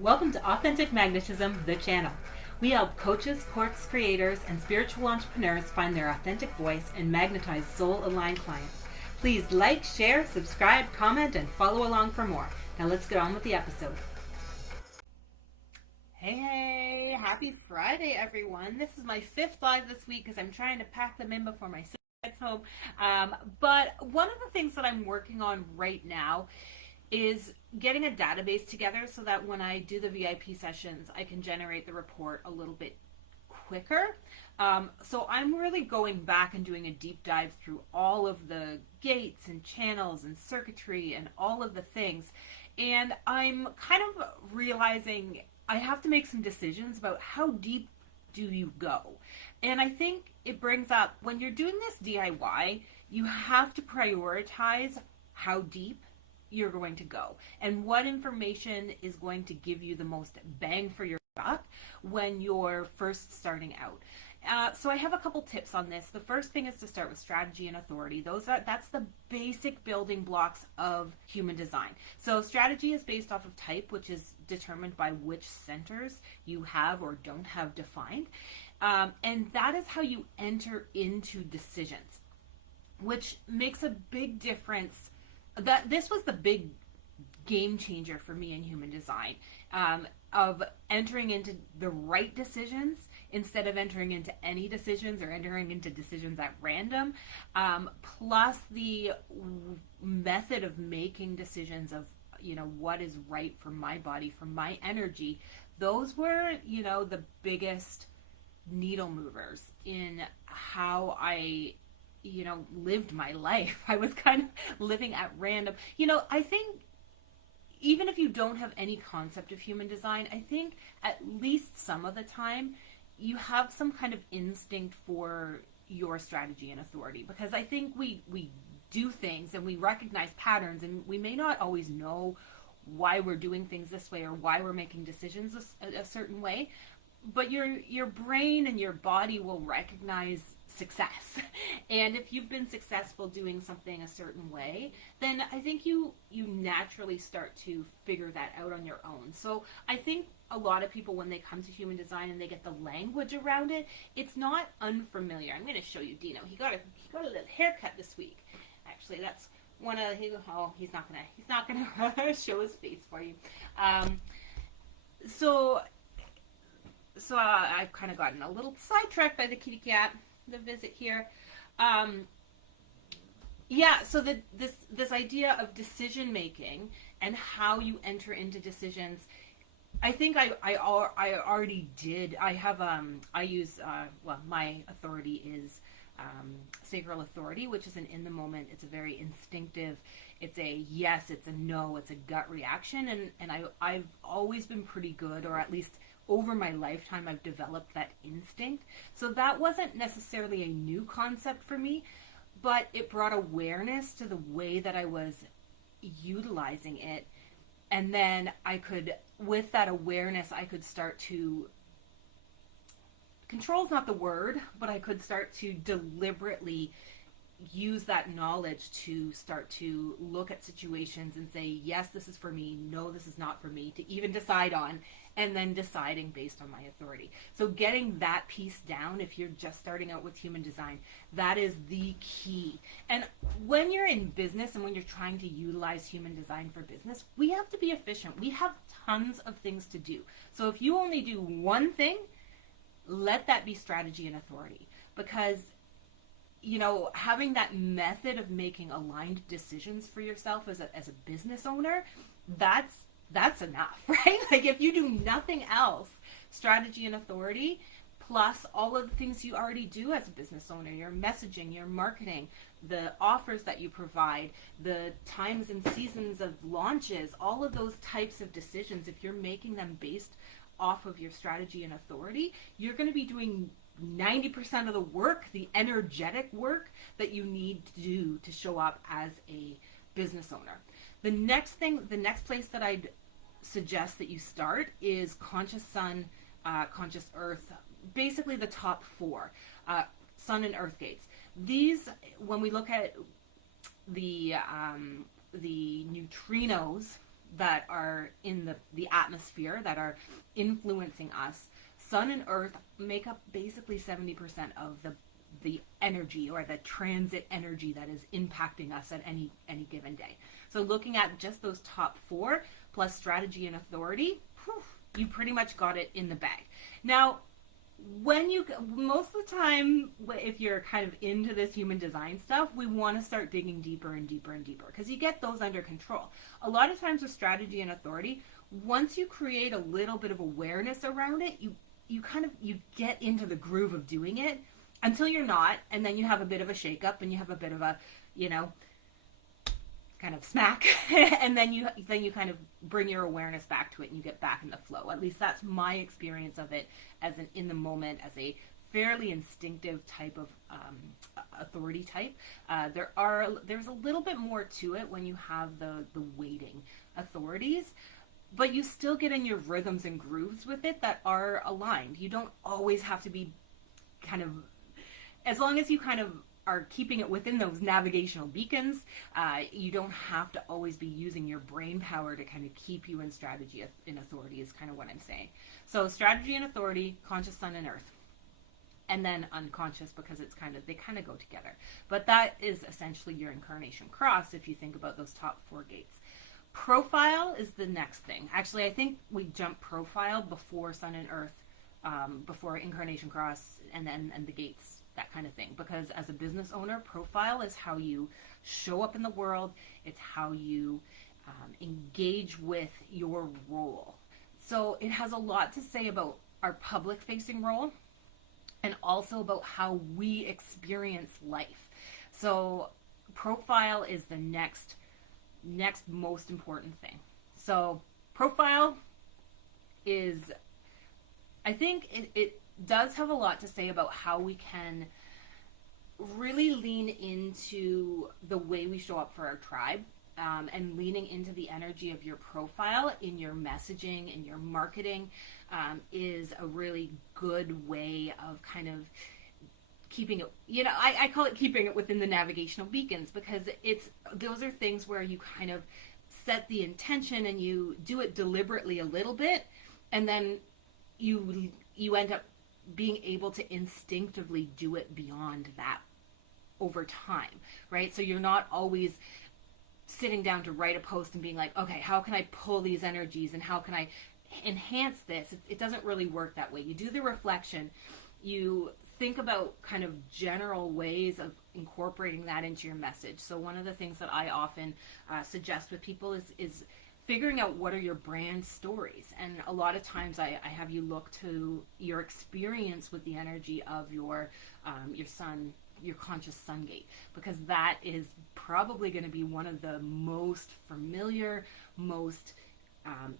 Welcome to Authentic Magnetism, the channel. We help coaches, course creators, and spiritual entrepreneurs find their authentic voice and magnetize soul-aligned clients. Please like, share, subscribe, comment, and follow along for more. Now let's get on with the episode. Hey, happy Friday, everyone. This is my fifth live this week because I'm trying to pack them in before my sister gets home. But one of the things that I'm working on right now is getting a database together so that when I do the VIP sessions, I can generate the report a little bit quicker. So I'm really going back and doing a deep dive through all of the gates and channels and circuitry and all of the things. And I'm kind of realizing I have to make some decisions about how deep do you go. And I think it brings up, when you're doing this DIY, you have to prioritize how deep you're going to go and what information is going to give you the most bang for your buck when you're first starting out. So I have a couple tips on this. The first thing is to start with strategy and authority. That's the basic building blocks of human design. So strategy is based off of type, which is determined by which centers you have or don't have defined. And that is how you enter into decisions, which makes a big difference. This was the big game changer for me in human design, of entering into the right decisions instead of entering into any decisions or entering into decisions at random, plus the method of making decisions of, what is right for my body, for my energy. Those were, the biggest needle movers in how I lived my life. I was kind of living at random. I think even if you don't have any concept of human design, I think at least some of the time you have some kind of instinct for your strategy and authority, because I think we do things and we recognize patterns, and we may not always know why we're doing things this way or why we're making decisions a certain way, but your brain and your body will recognize success. And if you've been successful doing something a certain way, then I think you naturally start to figure that out on your own. So I think a lot of people, when they come to human design and they get the language around it, it's not unfamiliar. I'm going to show you Dino. He got a little haircut this week. Actually, that's one of he's not gonna show his face for you. So I've kind of gotten a little sidetracked by the kitty cat, the visit here. So this idea of decision making and how you enter into decisions, I think I already did. I have I use my authority is sacral authority, which is an in the moment. It's a very instinctive. It's a yes, it's a no, it's a gut reaction, and I've always been pretty good, or at least over my lifetime, I've developed that instinct. So that wasn't necessarily a new concept for me, but it brought awareness to the way that I was utilizing it. And then with that awareness, I could start to, control's not the word, but I could start to deliberately use that knowledge to start to look at situations and say, yes, this is for me, no, this is not for me, to even decide on, and then deciding based on my authority. So getting that piece down, if you're just starting out with human design, that is the key. And when you're in business and when you're trying to utilize human design for business, we have to be efficient. We have tons of things to do. So if you only do one thing, let that be strategy and authority, because having that method of making aligned decisions for yourself as a business owner, that's enough, right? Like, if you do nothing else, strategy and authority, plus all of the things you already do as a business owner, your messaging, your marketing, the offers that you provide, the times and seasons of launches, all of those types of decisions, if you're making them based off of your strategy and authority, you're going to be doing 90% of the work, the energetic work that you need to do to show up as a business owner. The next place that I'd suggest that you start is Conscious Sun, Conscious Earth, basically the top four, Sun and Earth gates. These, when we look at the neutrinos that are in the atmosphere that are influencing us, sun and earth make up basically 70% of the energy or the transit energy that is impacting us at any given day. So looking at just those top four plus strategy and authority, you pretty much got it in the bag. Now, most of the time, if you're kind of into this human design stuff, we want to start digging deeper and deeper and deeper because you get those under control. A lot of times with strategy and authority, once you create a little bit of awareness around it, you get into the groove of doing it until you're not, and then you have a bit of a shake-up and you have a bit of a, kind of smack, and then you kind of bring your awareness back to it and you get back in the flow. At least that's my experience of it as an in the moment, as a fairly instinctive type of authority type. There's a little bit more to it when you have the waiting authorities, but you still get in your rhythms and grooves with it that are aligned. You don't always have to be kind of, as long as you kind of are keeping it within those navigational beacons, you don't have to always be using your brain power to kind of keep you in strategy and authority is kind of what I'm saying. So strategy and authority, conscious sun and earth, and then unconscious, because they kind of go together. But that is essentially your incarnation cross if you think about those top four gates. Profile is the next thing. Actually, I think we jump profile before sun and earth, before incarnation cross, and the gates, that kind of thing. Because as a business owner, profile is how you show up in the world. It's how you engage with your role. So it has a lot to say about our public facing role and also about how we experience life. So profile is the next most important thing. So profile is, I think it does have a lot to say about how we can really lean into the way we show up for our tribe, and leaning into the energy of your profile in your messaging and your marketing is a really good way of kind of keeping it, I call it keeping it within the navigational beacons, because those are things where you kind of set the intention and you do it deliberately a little bit, and then you end up being able to instinctively do it beyond that over time, right? So you're not always sitting down to write a post and being like, okay, how can I pull these energies and how can I enhance this? It doesn't really work that way. You do the reflection, you think about kind of general ways of incorporating that into your message. So one of the things that I often suggest with people is figuring out what are your brand stories. And a lot of times I have you look to your experience with the energy of your sun, your conscious sun gate, because that is probably going to be one of the most familiar, most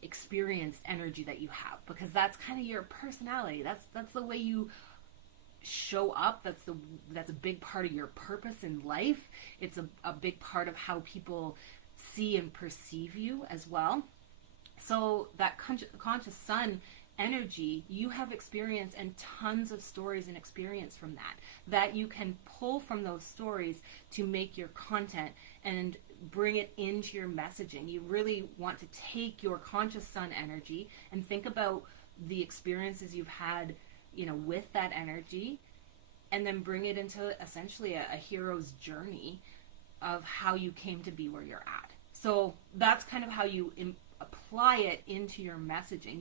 experienced energy that you have, because that's kind of your personality. That's the way you show up. That's a big part of your purpose in life. It's a big part of how people see and perceive you as well. So that conscious sun energy, you have experience and tons of stories and experience from that you can pull from those stories to make your content and bring it into your messaging. You really want to take your conscious sun energy and think about the experiences you've had, with that energy, and then bring it into essentially a hero's journey of how you came to be where you're at. So that's kind of how you apply it into your messaging.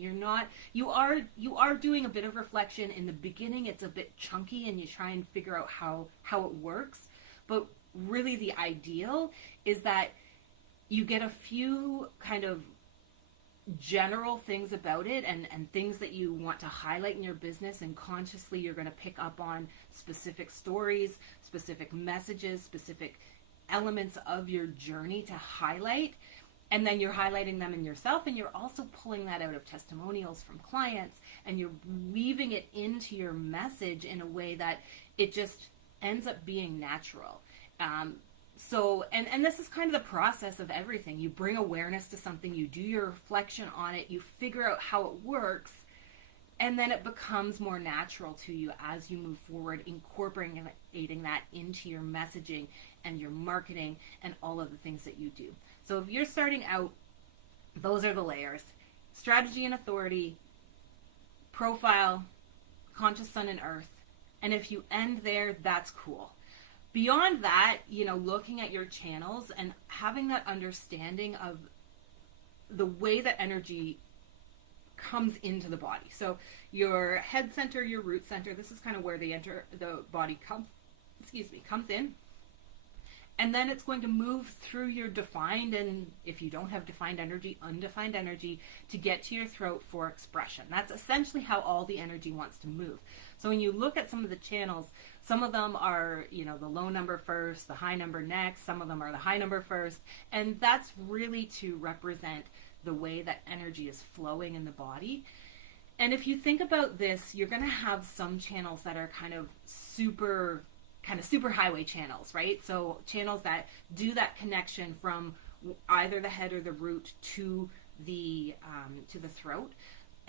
You are doing a bit of reflection in the beginning. It's a bit chunky and you try and figure out how it works. But really the ideal is that you get a few kind of general things about it and things that you want to highlight in your business, and consciously you're going to pick up on specific stories, specific messages, specific elements of your journey to highlight, and then you're highlighting them in yourself, and you're also pulling that out of testimonials from clients, and you're weaving it into your message in a way that it just ends up being natural. So this is kind of the process of everything. You bring awareness to something, you do your reflection on it, you figure out how it works, and then it becomes more natural to you as you move forward, incorporating that into your messaging and your marketing and all of the things that you do. So if you're starting out Those are the layers. Strategy and authority, profile, conscious sun and earth. And if you end there, that's cool. Beyond that, looking at your channels and having that understanding of the way that energy comes into the body. So your head center, your root center, this is kind of where the body comes in. And then it's going to move through your defined, and if you don't have defined energy, undefined energy, to get to your throat for expression. That's essentially how all the energy wants to move. So when you look at some of the channels, some of them are, the low number first, the high number next, some of them are the high number first, and that's really to represent the way that energy is flowing in the body. And if you think about this, you're going to have some channels that are kind of super highway channels, right? So channels that do that connection from either the head or the root to the throat.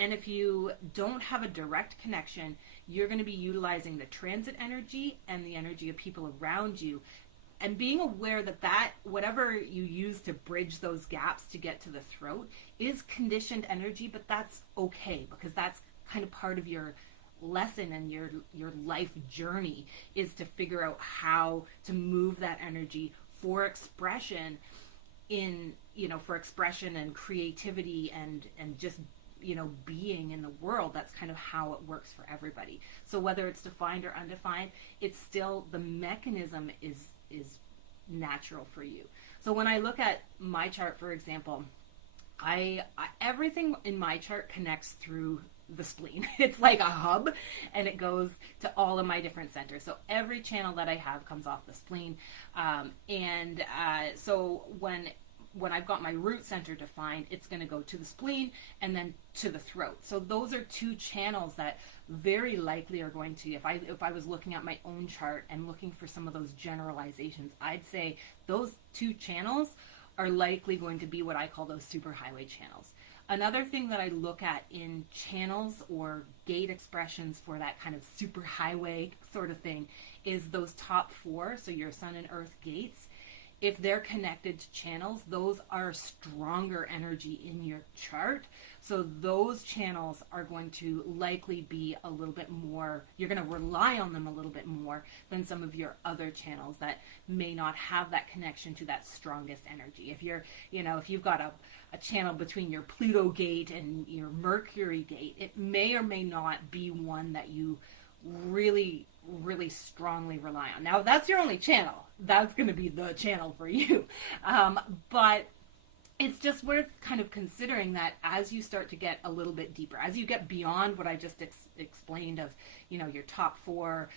And if you don't have a direct connection, you're going to be utilizing the transit energy and the energy of people around you, and being aware that whatever you use to bridge those gaps to get to the throat is conditioned energy, but that's okay, because that's kind of part of your lesson and your life journey, is to figure out how to move that energy for expression for expression and creativity and just being in the world. That's kind of how it works for everybody. So whether it's defined or undefined, it's still, the mechanism is natural for you. So when I look at my chart, for example, I everything in my chart connects through the spleen. It's like a hub, and it goes to all of my different centers. So every channel that I have comes off the spleen. So when I've got my root center defined, it's going to go to the spleen and then to the throat. So those are two channels that very likely are going to, if I was looking at my own chart and looking for some of those generalizations, I'd say those two channels are likely going to be what I call those superhighway channels. Another thing that I look at in channels or gate expressions for that kind of superhighway sort of thing is those top four, so your sun and earth gates. If they're connected to channels, those are stronger energy in your chart. So those channels are going to likely be a little bit more, you're going to rely on them a little bit more than some of your other channels that may not have that connection to that strongest energy. If you've got a channel between your Pluto gate and your Mercury gate, it may or may not be one that you really strongly rely on. Now, if that's your only channel, that's going to be the channel for you. But it's just worth kind of considering that as you start to get a little bit deeper, as you get beyond what I just explained of, your top four,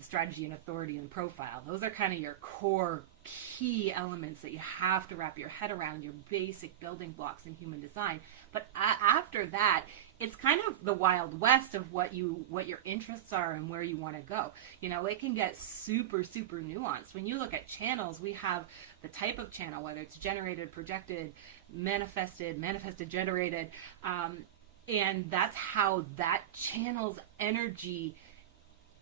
strategy and authority and profile. Those are kind of your core key elements that you have to wrap your head around, your basic building blocks in human design. But after that, it's kind of the Wild West of what your interests are and where you want to go. It can get super nuanced. When you look at channels, we have the type of channel, whether it's generated, projected, manifested, generated, and that's how that channel's energy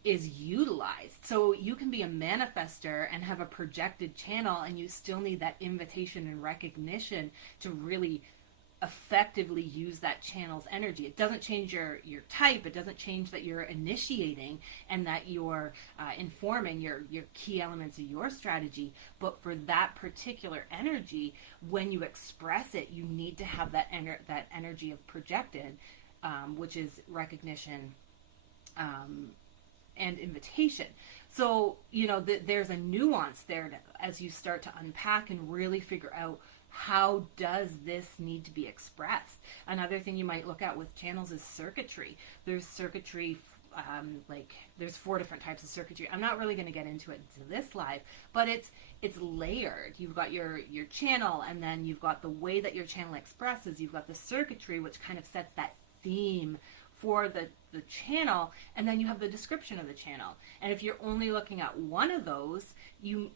is utilized. So you can be a manifester and have a projected channel, and you still need that invitation and recognition to really effectively use that channel's energy. It doesn't change your type. It doesn't change that you're initiating and that you're informing your key elements of your strategy. But for that particular energy, when you express it, you need to have that energy of projected, which is recognition and invitation. So there's a nuance there as you start to unpack and really figure out, how does this need to be expressed? Another thing you might look at with channels is circuitry. There's circuitry, there's 4 different types of circuitry. I'm not really going to get into it into this live, but it's layered. You've got your channel, and then you've got the way that your channel expresses. You've got the circuitry, which kind of sets that theme for the channel, and then you have the description of the channel. And if you're only looking at one of those, you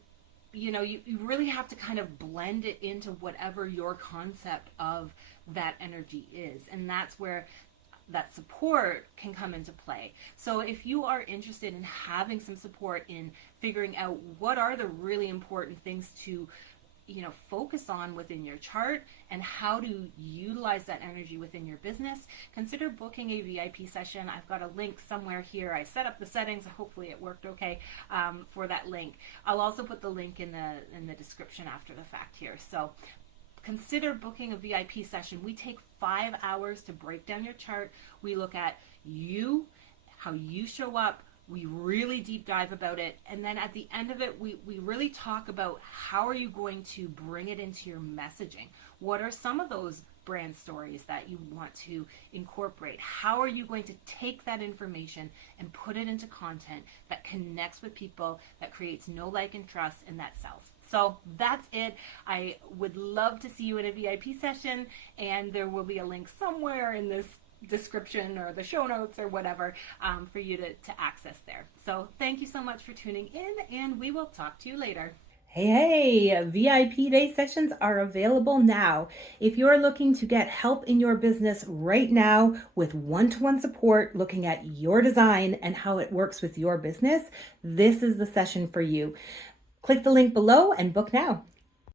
really have to kind of blend it into whatever your concept of that energy is. And that's where that support can come into play. So if you are interested in having some support in figuring out what are the really important things to focus on within your chart and how to utilize that energy within your business, consider booking a VIP session. I've got a link somewhere here. I set up the settings. Hopefully it worked okay for that link. I'll also put the link in the description after the fact here. So consider booking a VIP session. We take 5 hours to break down your chart. We look at you, how you show up. We really deep dive about it. And then at the end of it, we really talk about how are you going to bring it into your messaging? What are some of those brand stories that you want to incorporate? How are you going to take that information and put it into content that connects with people, that creates know, like, and trust, and that sells? So that's it. I would love to see you in a VIP session, and there will be a link somewhere in this description or the show notes or whatever for you to access there. So thank you so much for tuning in, and we will talk to you later. Hey, VIP day sessions are available now. If you're looking to get help in your business right now with one-to-one support, looking at your design and how it works with your business, this is the session for you. Click the link below and book now.